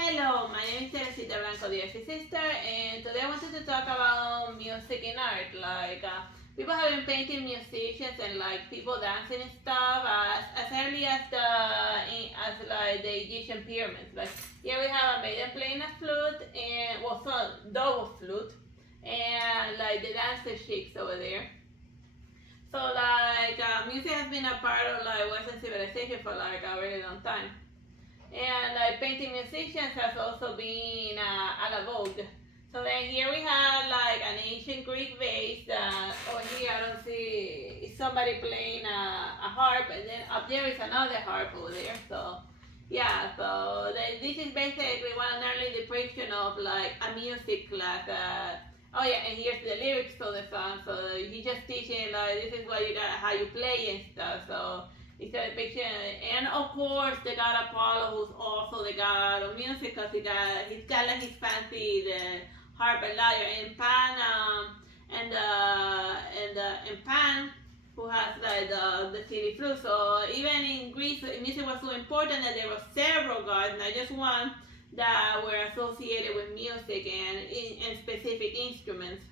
Hello, my name is Artsy the Artsy Sister, and today I wanted to talk about music in art. People have been painting musicians and like people dancing and stuff as early as the Egyptian pyramids. Like here we have a maiden playing a flute and double flute, and like the dancer chicks over there. So music has been a part of like Western civilization for like a really long time. And like painting musicians has also been a la vogue. So then here we have like an ancient Greek vase. Over here I don't see somebody playing a harp, and then up there is another harp over there. So yeah, so this is basically one early depiction of like a music class. Oh yeah, and here's the lyrics to the song. So he's just teaching like this is what you got, how you play and stuff. So it's a depiction, and of course the god Apollo, who's also the god of music, because he's got like his fancy harp and lyre, and Pan and Pan, who has like the city flute. So even in Greece, music was so important that there were several gods, not just one, that were associated with music and specific instruments.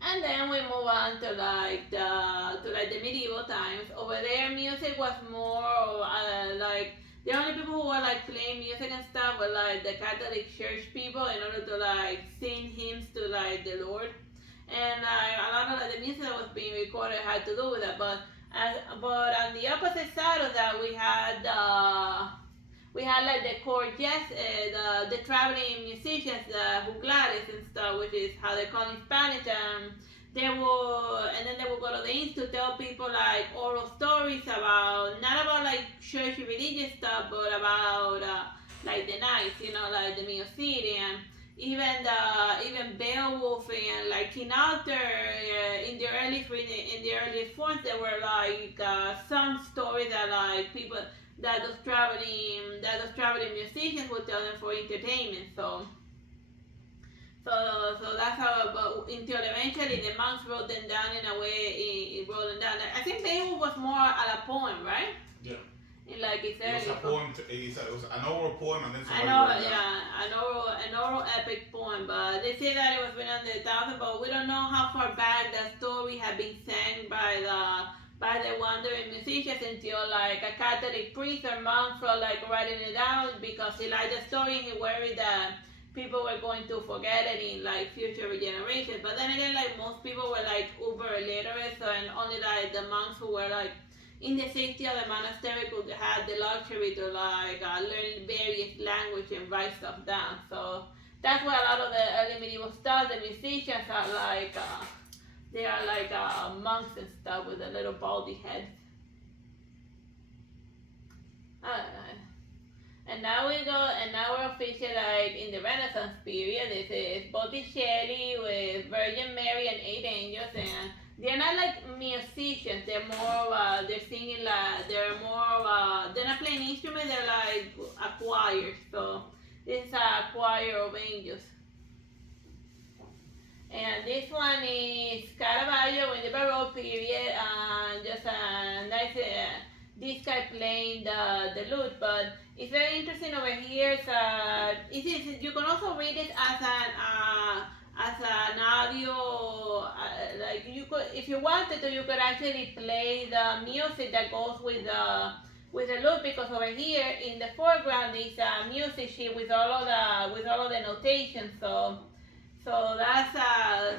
And then we move on to the medieval times. Over there, music was more like the only people who were like playing music and stuff were like the Catholic Church people in order to like sing hymns to like the Lord. And a lot of like, the music that was being recorded had to do with that. But on the opposite side of that, we had like the court jazz, the traveling musicians, the juglares and stuff, which is how they call in Spanish. And then they would go to the inns to tell people like oral stories about, not about like church religious stuff, but about like the nights, like the music and even Beowulf and like King Arthur in the earliest forms, there were like some stories that like people that those traveling musicians would tell them for entertainment. So that's how. But until eventually the monks wrote them down in a way. It wrote them down. I think Beowulf was more a poem, right? Yeah. In like it was a poem. It was an oral poem, and then somebody wrote it down. an oral epic poem. But they say that it was written under 1,000, but we don't know how far back that story had been sang by the wandering musicians until like a Catholic priest or monk felt like writing it down, because he liked the story and he worried that people were going to forget it in like future generations. But then again, like most people were like uber illiterate, so and only like the monks who were like in the safety of the monastery could have the luxury to like learn various language and write stuff down. So that's why a lot of the early medieval stuff, the musicians are like they are like monks and stuff with a little baldy head. And now we're officially like in the Renaissance period. This is Botticelli with Virgin Mary and 8 angels, and they're not like musicians. They're more they're singing like they're not playing instruments. They're like a choir. So this is a choir of angels. And this one is Caravaggio in the Baroque period, and just a nice. This guy playing the lute, but it's very interesting over here. You can also read it as an audio. Like you could, if you wanted to, you could actually play the music that goes with the lute, because over here in the foreground is a music sheet with all of the notations. So that's a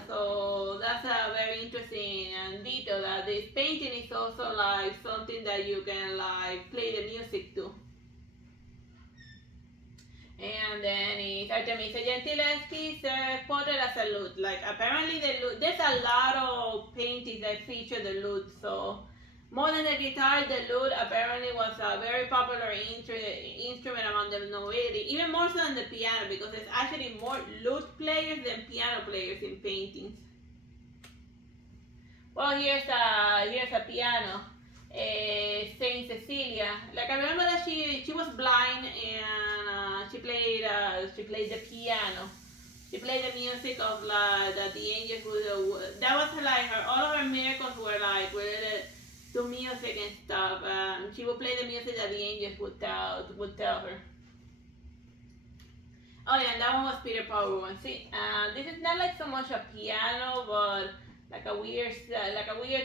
very interesting detail, that this painting is also like something that you can like play the music to. And then it's Artemisia Gentileschi's portrait as a lute. Like apparently the lute, there's a lot of paintings that feature the lute. So more than the guitar, the lute apparently was a very popular instrument among the nobility, even more so than the piano, because there's actually more lute players than piano players in paintings. Well, here's a piano, Saint Cecilia. Like I remember that she was blind, and she played the piano. She played the music of that the angels would. That was like all of her miracles were like related to music and stuff. She would play the music that the angels would tell her. Oh yeah, and that one was Peter Paul one. See, this is not like so much a piano, but like a weird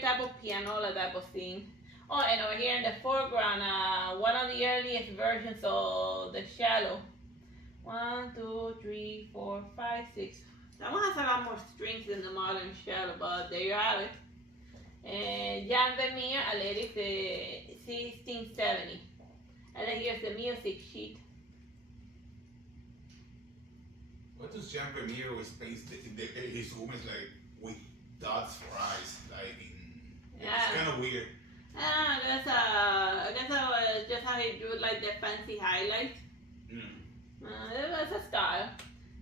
type of pianola type of thing. Oh, and over here in the foreground, one of the earliest versions of the Shallow. 1, 2, 3, 4, 5, 6. That one has a lot more strings than the modern Shallow, but there you have it. And Jan Vermeer, a lady, 1670. And then here's the music sheet. What does Jean Vermeer always paint his women like with dots for eyes? Like, it's kind of weird. I guess just how he drew like the fancy highlights. It was a style.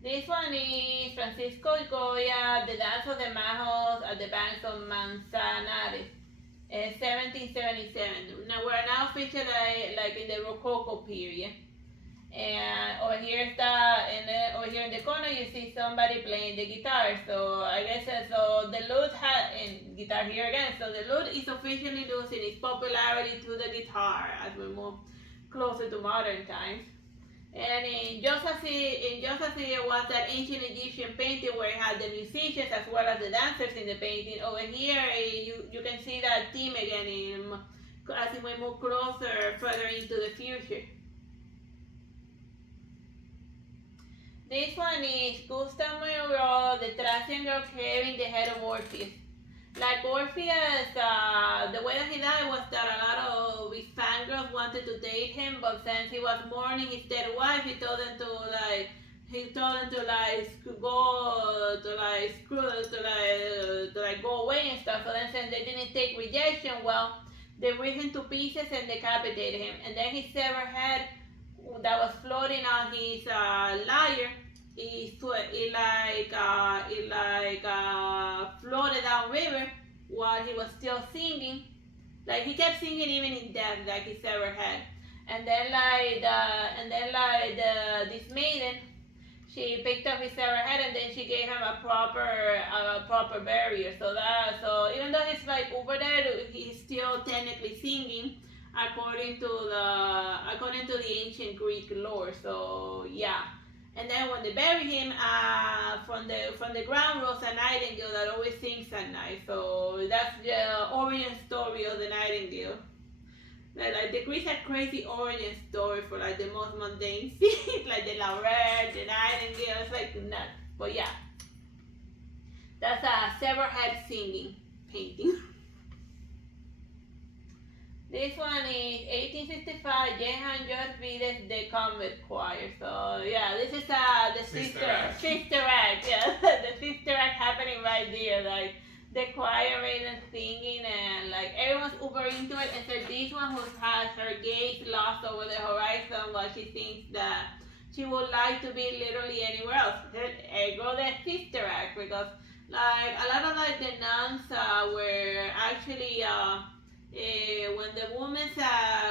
This one is Francisco Goya, The Dance of the Majos at the Banks of Manzanares, 1777. Now we're now featured like in the Rococo period. And over here over here in the corner you see somebody playing the guitar. So I guess so the lute and guitar here again. So the lute is officially losing its popularity to the guitar as we move closer to modern times. And in Josaphy was that ancient Egyptian painting where it had the musicians as well as the dancers in the painting. Over here you can see that theme again as we move closer further into the future. This one is Gustav Moreau, the Thracian girl carrying the head of Orpheus. Like Orpheus, the way that he died was that a lot of his fangirls wanted to date him, but since he was mourning his dead wife, he told them to go away and stuff. So then since they didn't take rejection well, they ripped him to pieces and decapitated him. And then his severed head that was floating on his lyre, it floated down river while he was still singing. Like he kept singing even in death, like his severed head. And then this maiden, she picked up his severed head and then she gave him a proper burial. So even though he's like over there, he's still technically singing according to the ancient Greek lore. So yeah. And then when they bury him, from the ground rose a nightingale that always sings at night. So that's the origin story of the nightingale. Like the Greeks had crazy origin story for like the most mundane things, like the laurel, the nightingale. It's like nuts. But yeah, that's a severed head singing painting. This one is 1865, Jehan George Vides, the Convent Choir. So yeah, this is the Sister Act, yeah, the Sister Act happening right there. Like the choir maiden singing and like everyone's uber into it. And so this one who has her gaze lost over the horizon while she thinks that she would like to be literally anywhere else. Ergo the Sister Act, because like a lot of like the nuns were actually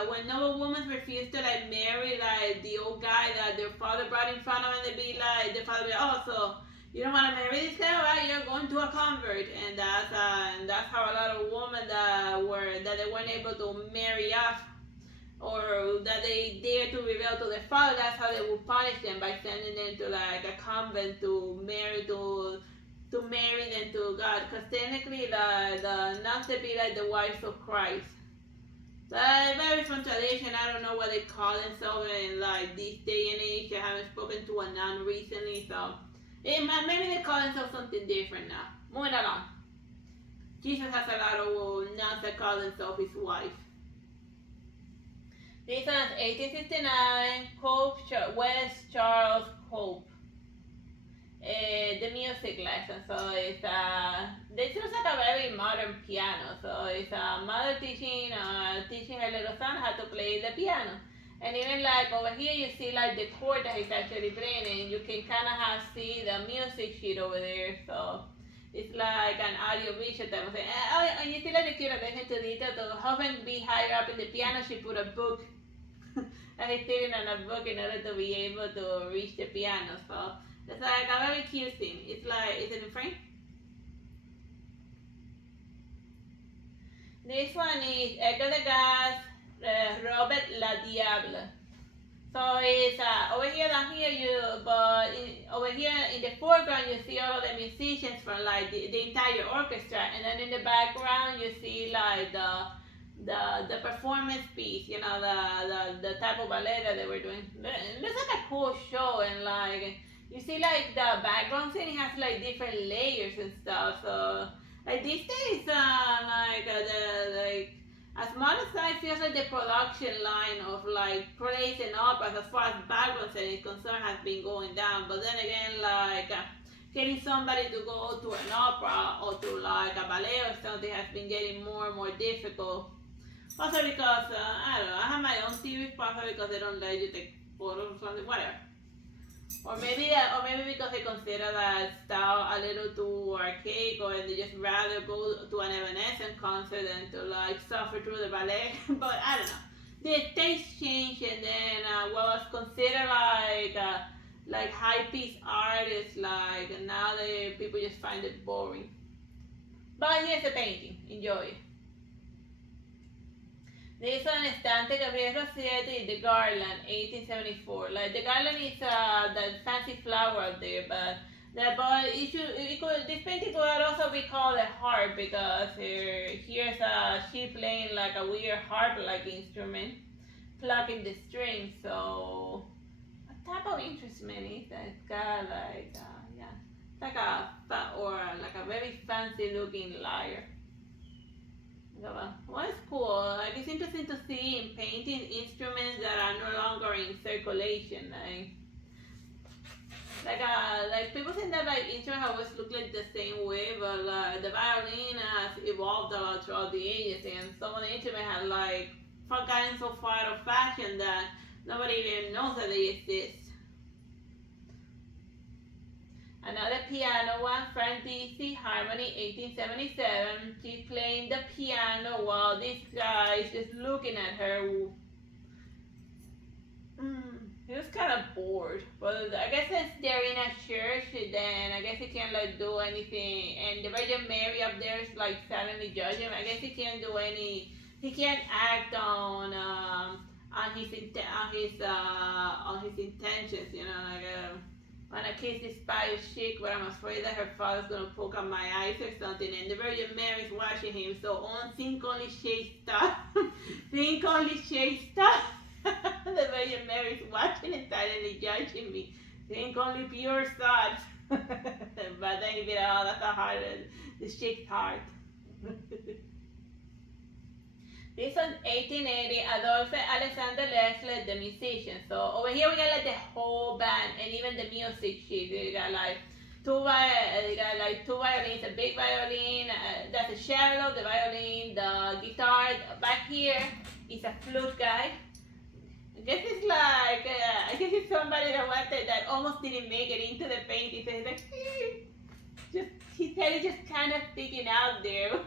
when noble women refused to like marry like the old guy that their father brought in front of them, they'd be like, the father would be like, oh, so you don't want to marry this guy, right? You're going to a convert. And that's how a lot of women that they weren't able to marry off, or that they dared to rebel to their father, that's how they would punish them, by sending them to like a convent to marry them to God, because technically the nuns would be like the wives of Christ. But very from tradition, I don't know what they call themselves in like this day and age. I haven't spoken to a nun recently, so maybe they call themselves something different now. Moving along. Jesus has a lot of nuns that call themselves his wife. This one's 1869, West Charles Cope. The music lesson. So this looks like a very modern piano. So it's a mother teaching her little son how to play the piano. And even like over here you see like the chord that he's actually playing, and you can kind of see the music sheet over there. So it's like an audio visual type of thing. And you see like the cute attention to detail. To often be higher up in the piano, she put a book. And he's sitting on a book in order to be able to reach the piano. So it's like a very cute thing. It's like, is it in frame? This one is Edgar Degas, Robert La Diable. So it's over here, down here, but here in the foreground you see all of the musicians from like the entire orchestra, and then in the background you see like the performance piece, you know, the type of ballet that they were doing. It looks like a cool show, and like you see like the background scene has like different layers and stuff. So like these days, as much as I feel like the production line of like plays and operas as far as background setting is concerned has been going down. But then again, like getting somebody to go to an opera or to like a ballet or something has been getting more and more difficult. Also because, I don't know, I have my own theories, possibly because they don't let you take photos or something, whatever. Or maybe because they consider that style a little too archaic, or they just rather go to an Evanescence concert than to like suffer through the ballet. But I don't know. The taste changed, and then what was considered like high piece art is like now people just find it boring. But here's the painting. Enjoy it. This one is Dante Gabriel Rossetti, The Garland, 1874. Like the garland is that fancy flower up there, but this painting could also be called a harp, because here's she playing like a weird harp-like instrument, plucking the strings. So, what type of instrument is that? It's got like like a very fancy-looking lyre. Well, it's cool. Like it's interesting to see in painting instruments that are no longer in circulation. Like people think that like instruments always look like the same way, but the violin has evolved a lot throughout the ages, and some of the instruments have like gotten so far out of fashion that nobody even knows that they exist. Another piano one, Frank Dizzy, Harmony, 1877. She's playing the piano while this guy is just looking at her. He was kind of bored, but I guess since they're in a church, then I guess he can't like do anything. And the Virgin Mary up there is like silently judging him. I guess he can't do any. He can't act on his intentions, you know, like. Wanna kiss this pious chick, but I'm afraid that her father's gonna poke out my eyes or something, and the Virgin Mary's watching him, so on think only she stuff. Think only she stuff. The Virgin Mary's watching and silently judging me. Think only pure thoughts. But then you be like, oh, that's a heart, the chick's heart. This was 1880, Adolphe Alexander Leslie, the musician. So over here we got like the whole band and even the music sheet. We got like two violins, a big violin, that's a cello, the violin, the guitar. Back here is a flute guy. I guess it's somebody that almost didn't make it into the painting. So he's like, his head is just kind of sticking out there.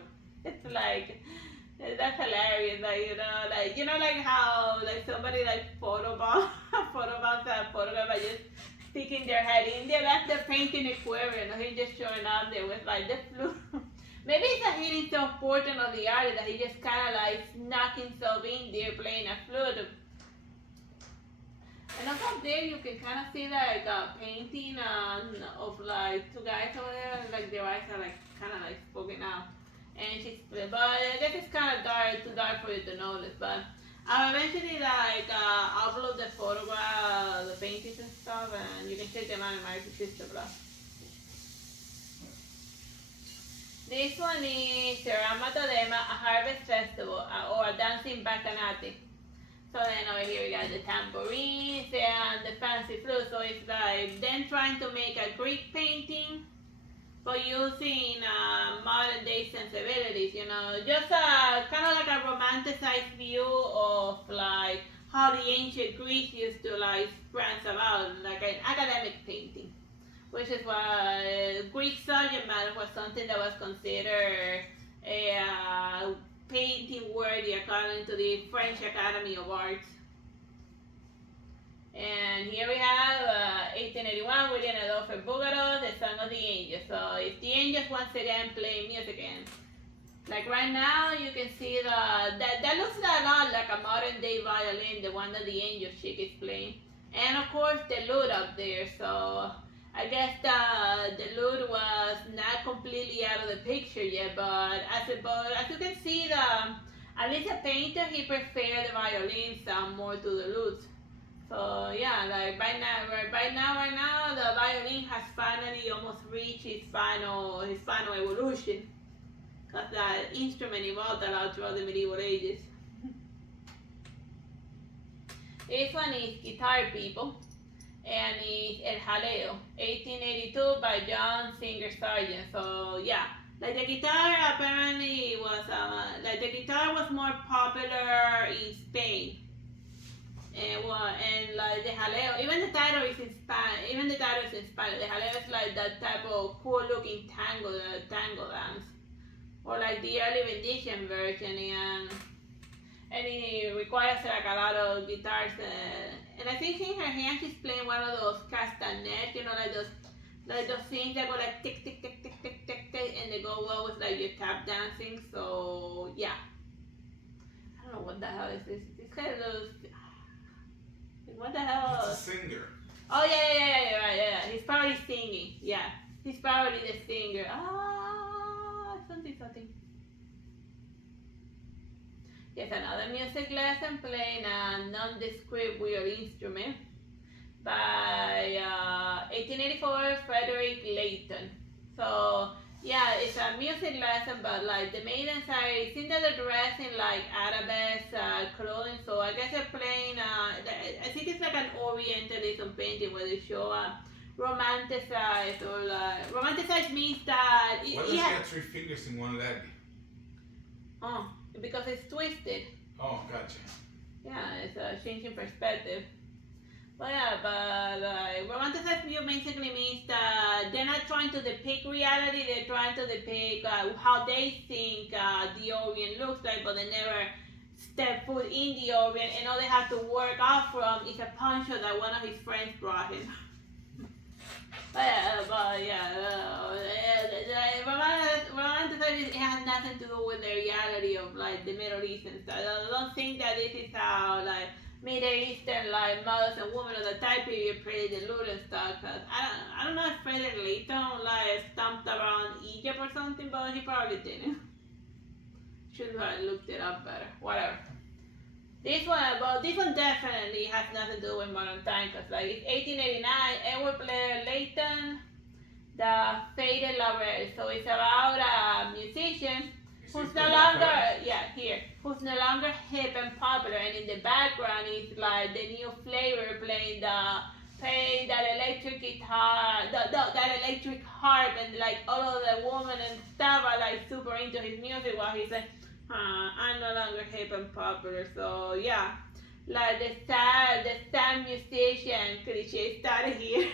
It's like. That's hilarious, like how like somebody like photobomb a photograph by just sticking their head in there. That's the painting equivalent. He's just showing up there with like the flute. Maybe it's that he is so important of the artist that he just kind of like snuck himself in there playing a flute. And up there you can kind of see like a painting of like two guys over there, and like their eyes are like kind of like poking out. And but I guess it's kind of too dark for you to notice. But I'll eventually like upload the photograph, the paintings and stuff, and you can check them out in my Artsy Sister blog. This one is Ramatodema, a harvest festival, or a dancing bacchanate. So then over here we got the tambourines and the fancy flute. So it's like them trying to make a Greek painting, but using modern day sensibilities, you know, just kind of like a romanticized view of like how the ancient Greeks used to like prance about, like an academic painting, which is why Greek subject matter was something that was considered a painting worthy according to the French Academy of Arts. And here we have 1881, William Adolphe Bouguereau, The Song of the Angels. So it's the angels once again playing music again. Like right now, you can see that looks a lot like a modern day violin, the one that the angel chick is playing. And of course the lute up there. So I guess the lute was not completely out of the picture yet, but as you can see, at least the painter he preferred the violin sound more to the lute. So yeah, like right now, the violin has finally almost reached its final evolution, because the instrument evolved a lot throughout the medieval ages. This one is Guitar People, and it's El Jaleo, 1882 by John Singer Sargent. So yeah, like the guitar apparently was like the guitar was more popular in Spain, and like the jaleo, even the title is in Spanish. Even the title is in Spanish. The jaleo is like that type of cool-looking tango dance, or like the early rendition version, and it requires like a lot of guitars. And I think in her hand she's playing one of those castanets, like those things that go like tick tick tick tick tick tick tick, and they go well with like your tap dancing. So yeah, I don't know what the hell is this. This kind of those. What the hell? It's a singer. Oh yeah, right, yeah. He's probably singing. Yeah, he's probably the singer. Something. Yes, another music lesson playing a nondescript weird instrument by 1884 Frederick Layton. So yeah, it's a music lesson, but like the maidens are, it seems that they're dressed in like arabesque clothing. So I guess they're playing. I think it's like an Orientalism painting where they show romanticize, or like romanticize means that. Why does he have 3 fingers in one leg? Oh, because it's twisted. Oh, gotcha. Yeah, it's a change in perspective. But yeah, romanticized view basically means that they're not trying to depict reality, they're trying to depict how they think the Orient looks like, but they never step foot in the Orient, and all they have to work off from is a poncho that one of his friends brought him. Romanticized, it has nothing to do with the reality of like the Middle East and stuff. I don't think that this is how like Middle Eastern like mothers and women of the time period played the lute and stuff. Cause I don't know if Frederick Layton like stomped around Egypt or something, but he probably didn't. Should have looked it up better. Whatever. This one definitely has nothing to do with modern time, cause like it's 1889. Edward Blair Layton, The Faded Lover. So it's about a musician who's no longer who's no longer hip and popular, and in the background is like the new flavor playing that electric guitar, that electric harp, and like all of the women and stuff are like super into his music while he's like, I'm no longer hip and popular. So yeah, like the sad musician cliche started here.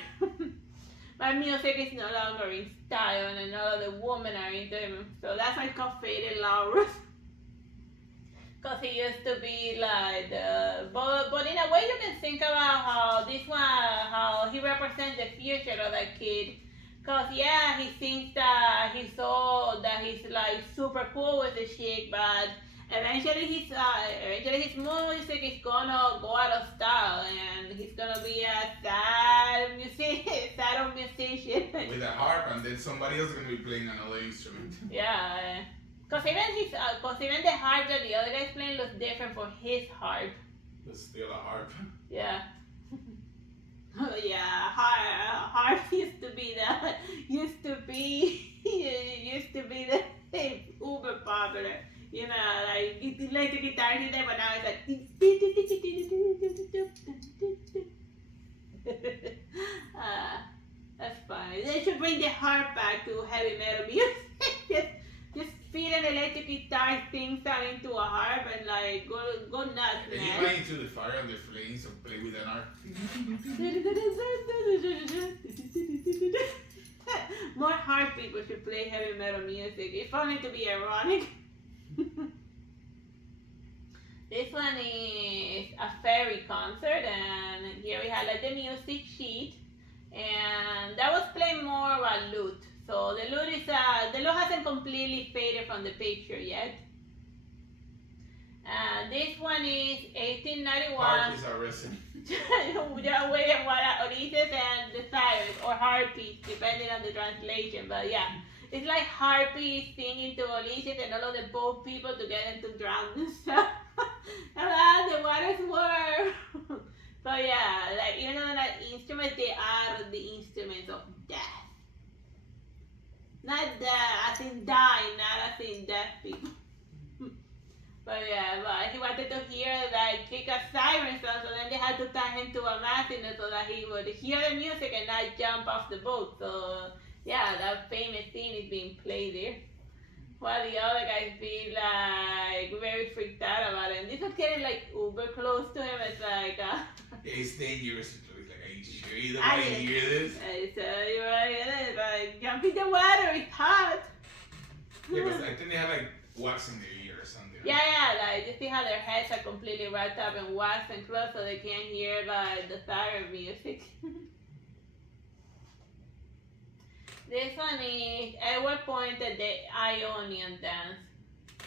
My music is no longer in style, and all of the women are into him. So that's why it's called Faded Laurus. Because he used to be like but in a way you can think about how how he represents the future of that kid. Because yeah, he thinks that he's like super cool with the chick, but eventually his music is gonna go out of style, and he's gonna be a sad musician. With a harp, and then somebody else is gonna be playing another instrument. Yeah, because even the harp that the other guy's playing looks different from his harp. It's still a harp. Yeah. Oh yeah, harp used to be the uber popular. You know, like it like the guitar in there, but now it's like. That's funny. They should bring the harp back to heavy metal music. just feed an electric guitar thing sound into a harp and like go nuts, man. And you play into the fire and the flames, or play with an harp. More harp people should play heavy metal music, if only to be ironic. This one is a fairy concert, and here we have like the music sheet, and that was playing more of a lute. So the lute hasn't completely faded from the picture yet. This one is 1891. Harp is a resin. William Ulises and the Cyrus, or harpies, depending on the translation. But yeah, it's like harpies singing to Ulysses and all of the boat people to get them to drown and stuff. The water's warm. So yeah, like even though they're not instruments, they are the instruments of death. Not death, as in dying, not as in death people. But yeah, but he wanted to hear like kick a siren sound, so then they had to tie him to a mast so that he would hear the music and not jump off the boat. So yeah, that famous scene is being played there. While the other guys be like very freaked out about it. And this was getting like uber close to him. It's like yeah, it's dangerous. It's like, are you sure you don't want to hear this? I said, you want to hear this? Like, jump in the water, it's hot. Yeah, because I think they had like wax in their ear or something. Yeah, like you see how their heads are completely wrapped up in wax and clothes so they can't hear like the siren music. This one is Edward pointed the Ionian dance.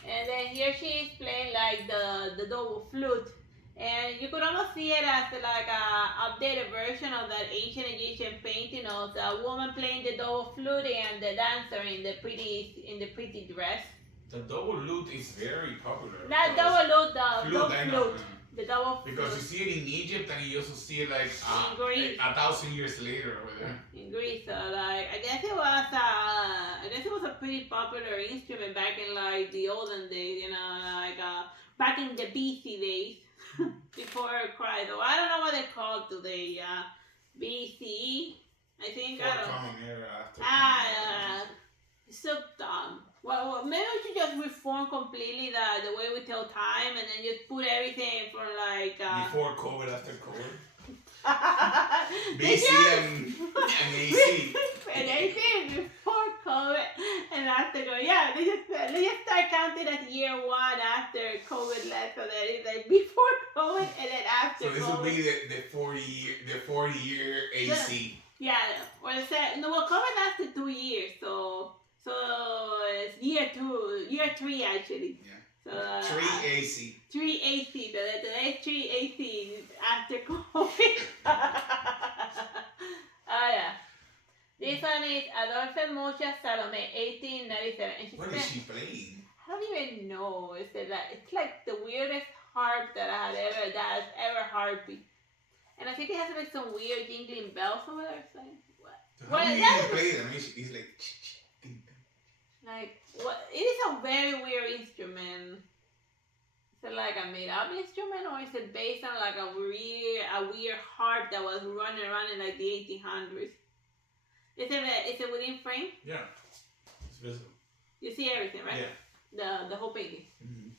And then here she is playing like the double flute. And you could almost see it as like a updated version of that ancient Egyptian painting of the woman playing the double flute and the dancer in the pretty dress. The double lute is very popular. Not double lute, the flute, flute. The double flute. Because you see it in Egypt and you also see it like in Greece. 1,000 years later over there. In Greece, so like I guess it was a pretty popular instrument back in like the olden days, you know, like back in the BC days before Christ. So I don't know what they called today. BCE, I think. For I don't common era after. So dumb. Well, maybe we should just reform completely the way we tell time and then just put everything for like before COVID, after COVID. BC and AC. And AC before COVID and after COVID. Yeah, they just start counting as year one after COVID left, so that it's like before COVID and then after COVID. So this will be the 40-year AC. Yeah, or well, COVID lasted 2 years, so it's year 3 actually. Yeah. So 3 AC. 3 AC. So that's 3 AC after COVID. Yeah. This one is Adolphe Mucha Salome, 1897. And What is she playing? I don't even know. It's like the weirdest harp that has ever harpy. And I think it has like some weird jingling bells over there. So what? So how do you even play it? I mean, it's like. Like what? It is a very weird instrument. Is it like a made-up instrument, or is it based on like a weird harp that was running around in like the 1800s? Is it within frame? Yeah, it's visible. You see everything, right? Yeah. The whole painting. Mm-hmm.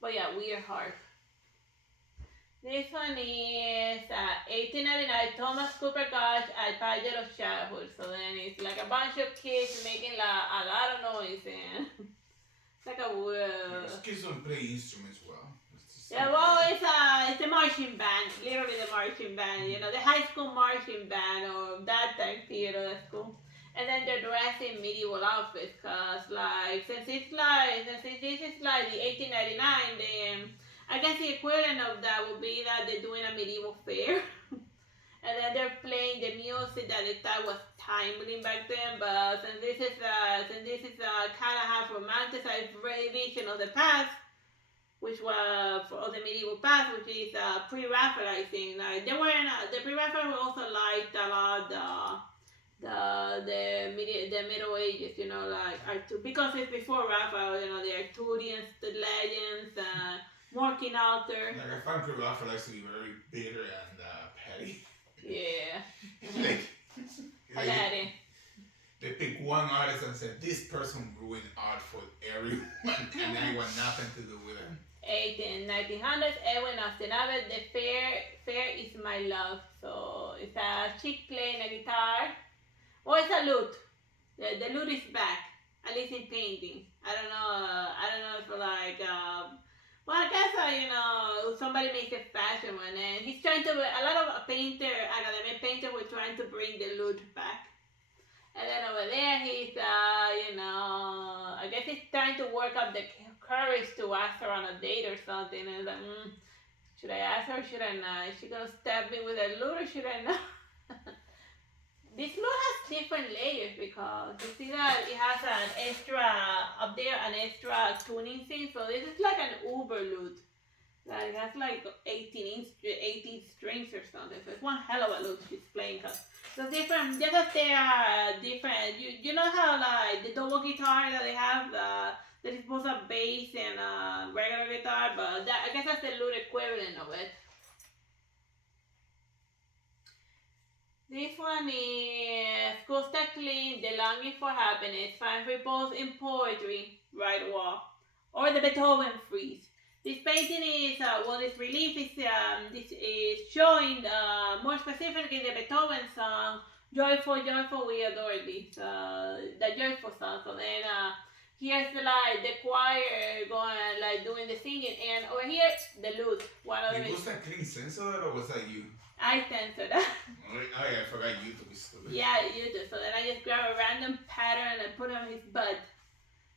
But yeah, weird harp. This one is 1899 Thomas Cooper Gosh Untitled Chapter. So then it's like a bunch of kids making a lot of noise and it's like a Those kids don't play instruments well. Yeah, well, it's a marching band, literally the marching band, you know, the high school marching band or that time theater at school. And then they're dressed in medieval outfits, cause like since this is like the 1899, then I guess the equivalent of that would be that they're doing a medieval fair. And then they're playing the music that they thought was timely back then, but since this is kind of half romanticized vision of the past, which was for the medieval past, which is pre-Raphaelite thing. Like they were the pre-Raphaelite also liked a lot the Middle Ages, you know, like because it's before Raphael, you know, the Arthurian legends, Morkin altar. Like I find pre-Raphaelites to be very bitter and petty. Yeah. like, they pick one artist and said, this person ruined art for everyone, and I want nothing to do with it. 1900s, Edwin Astenavet, the fair is my love. So it's a chick playing a guitar. Or it's a lute. The lute is back, at least in painting. I don't know if like, well, I guess, you know, somebody makes a fashion one, and he's trying to, a lot of academic painters were trying to bring the lute back. And then over there, he's, you know, I guess he's trying to work up the courage to ask her on a date or something. And it's like, should I ask her or should I not? Is she going to stab me with a lute or should I not? This lute different layers because you see that it has an extra up there, an extra tuning thing. So this is like an Uber lute. Like it has like 18 strings or something. So it's one hell of a lute she's playing. Cause the different, just as they are different. You know how like the double guitar that they have, that is both a bass and a regular guitar, but that, I guess that's the lute equivalent of it. This one is Costa Clean, The Longing for Happiness, Find Repose in Poetry, Right Wall, or the Beethoven Frieze. This painting is, this relief is, this is showing, more specifically the Beethoven song, Joyful, Joyful, We Adore Thee, the joyful song. So then, here's the choir going, like, doing the singing, and over here, the lute. Was that Clean censored or was that you? I censored that. Oh yeah, I forgot you to be stupid. Yeah, you do. So then I just grab a random pattern and put it on his butt.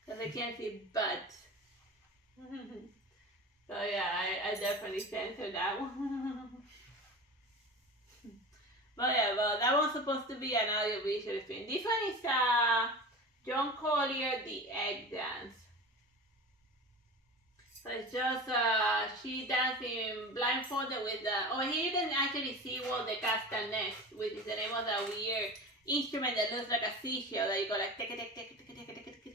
Because I can't see butt. So yeah, I definitely censored that one. But yeah, well, that one's supposed to be an audiovisual film. This one is John Collier, The Egg Dance. So it's just she dancing blindfolded with the. Oh, here you can actually see what the castanets, which is the name of that weird instrument that looks like a seashell that you go like tick tick tick tick tick tick tick tick.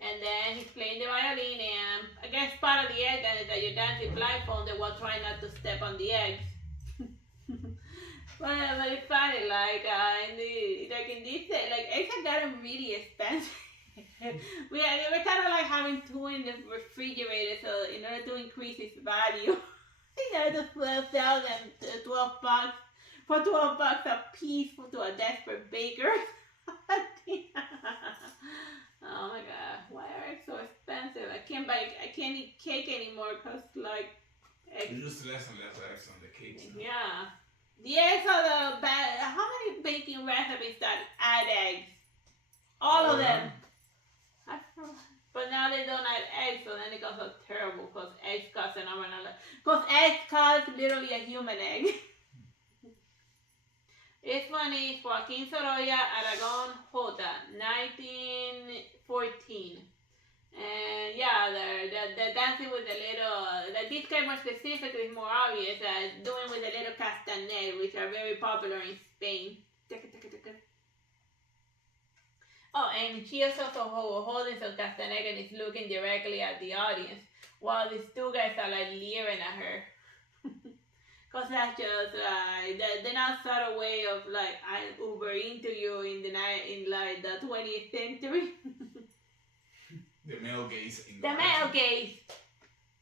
And then he's playing the violin, and I guess part of the egg dance is that you're dancing blindfolded while trying not to step on the eggs. But it's funny, like in this like eggs have gotten really expensive. we were kind of like having two in the refrigerator, so in order to increase its value, you know, to sell them $12 for $12 a piece to a desperate baker. Oh my god, why are eggs so expensive? I can't eat cake anymore because like eggs. You use less and less eggs on the cakes. Yeah, the eggs are the bad. How many baking recipes that add eggs? All of them. But now they don't add eggs, so then it goes so terrible because eggs cost an arm and a leg. Because eggs cost literally a human egg. This one is Joaquin Sorolla, Aragon, Jota, 1914. And yeah, they're dancing with the little, this guy more specifically is more obvious, doing with the little castanet, which are very popular in Spain. Oh, and she is also holding some castanet and is looking directly at the audience, while these two guys are like leering at her. Cause that's just the not subtle way of like I Uber into you in like the 20th century. The male gaze. The male gaze.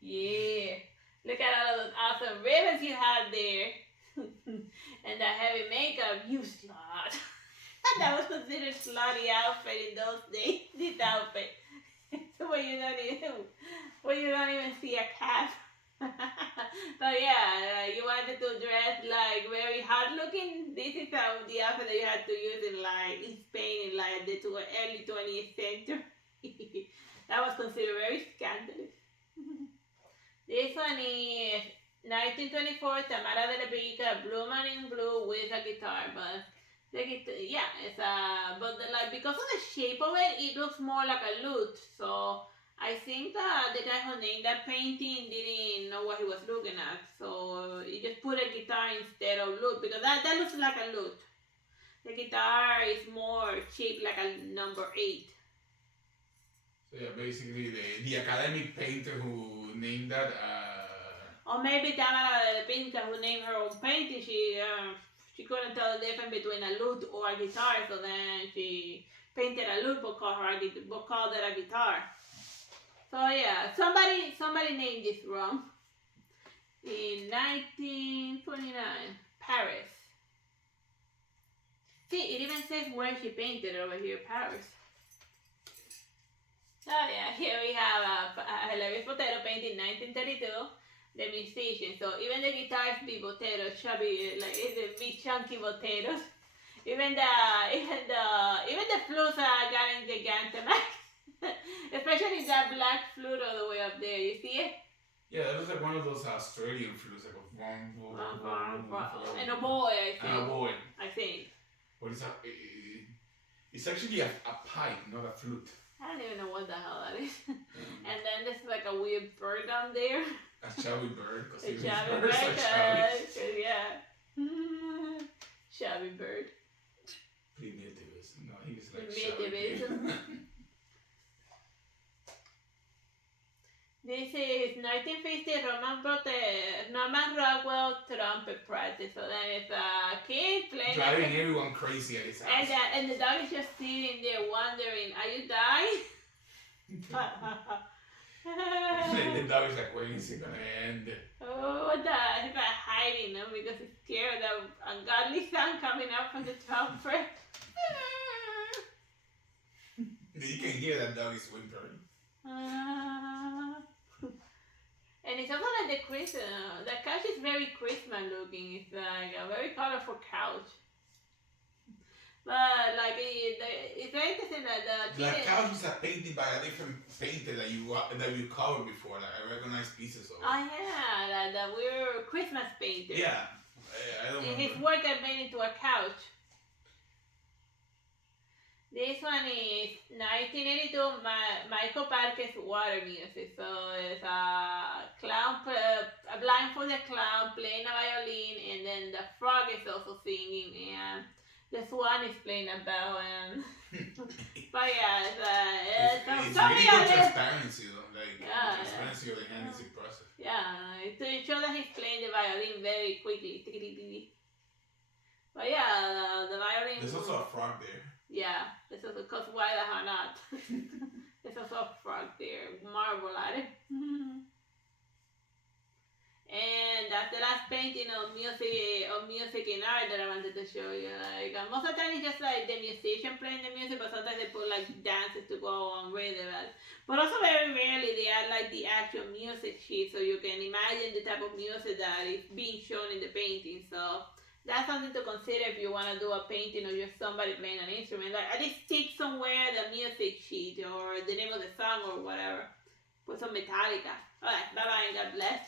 Yeah. Look at all of those awesome ribbons you have there. And that heavy makeup, you slut. That was considered slutty outfit in those days. This outfit. where you don't even see a calf. But yeah, you wanted to dress like very hot looking. This is the outfit that you had to use in Spain in like the early 20th century. That was considered very scandalous. This one is 1924, Tamara de la Pica, Blue Man in Blue with a guitar, but the guitar, yeah, it's because of the shape of it, it looks more like a lute. So I think that the guy who named that painting didn't know what he was looking at, so he just put a guitar instead of lute because that looks like a lute. The guitar is more shaped like a number 8. So yeah, basically the academic painter who named that. Or maybe Tamara de la Pinta, who named her own painting, she couldn't tell the difference between a lute or a guitar, so then she painted a lute but called it a guitar. So yeah, somebody named this wrong. In 1929, Paris. See, it even says where she painted over here, Paris. Oh yeah, here we have Hilary Botero painted in 1932, the musician. So even the guitars be Boteros, chubby, like it's big chunky Boteros. Even the flutes are getting Gigantamax. Especially that black flute all the way up there. You see it? Yeah, that looks like one of those Australian flutes, like a and a boy, I think. But but it's actually a pipe, not a flute. I don't even know what the hell that is. And then there's like a weird bird down there. A chubby bird, because A his chubby birds bird, are chubby. yeah. Chubby bird. Primitivist. No, he's like Primitivist. chubby. This is 1950 Norman Rockwell trumpet practice. So then it's a kid playing. Driving everyone crazy at his house. And the dog is just sitting there wondering, are you dying? The dog is like, when is it gonna end? Oh, what the? He's like hiding, no? Because he's scared of ungodly sound coming up from the trumpet. You can hear that dog is whimpering. And it's also like the couch is very Christmas looking. It's like a very colorful couch. But like it's very interesting that the couch is a painting by a different painter that you covered before. Like I recognize pieces of it. Oh yeah, the weird Christmas painter. Yeah, I don't know. His work got made into a couch. This one is 1982 Michael Parker's Water Music. So it's a blindfolded clown playing a violin, and then the frog is also singing, and the swan is playing a bell. And but yeah, it's really good transparency though. Like yeah, transparency of the hand is impressive. Yeah, to show that he's playing the violin very quickly. But yeah, the violin. There's also a frog there. Yeah, this is because why the hell not? There's also a frog there, marble at it. And that's the last painting of music in art that I wanted to show you. Like most of the time it's just like the musician playing the music, but sometimes they put like dances to go on with it. But also very rarely they add like the actual music sheet, so you can imagine the type of music that is being shown in the painting. So that's something to consider if you want to do a painting or just somebody playing an instrument. Like at least stick somewhere the music sheet or the name of the song or whatever. Put some Metallica. Alright, bye bye and God bless.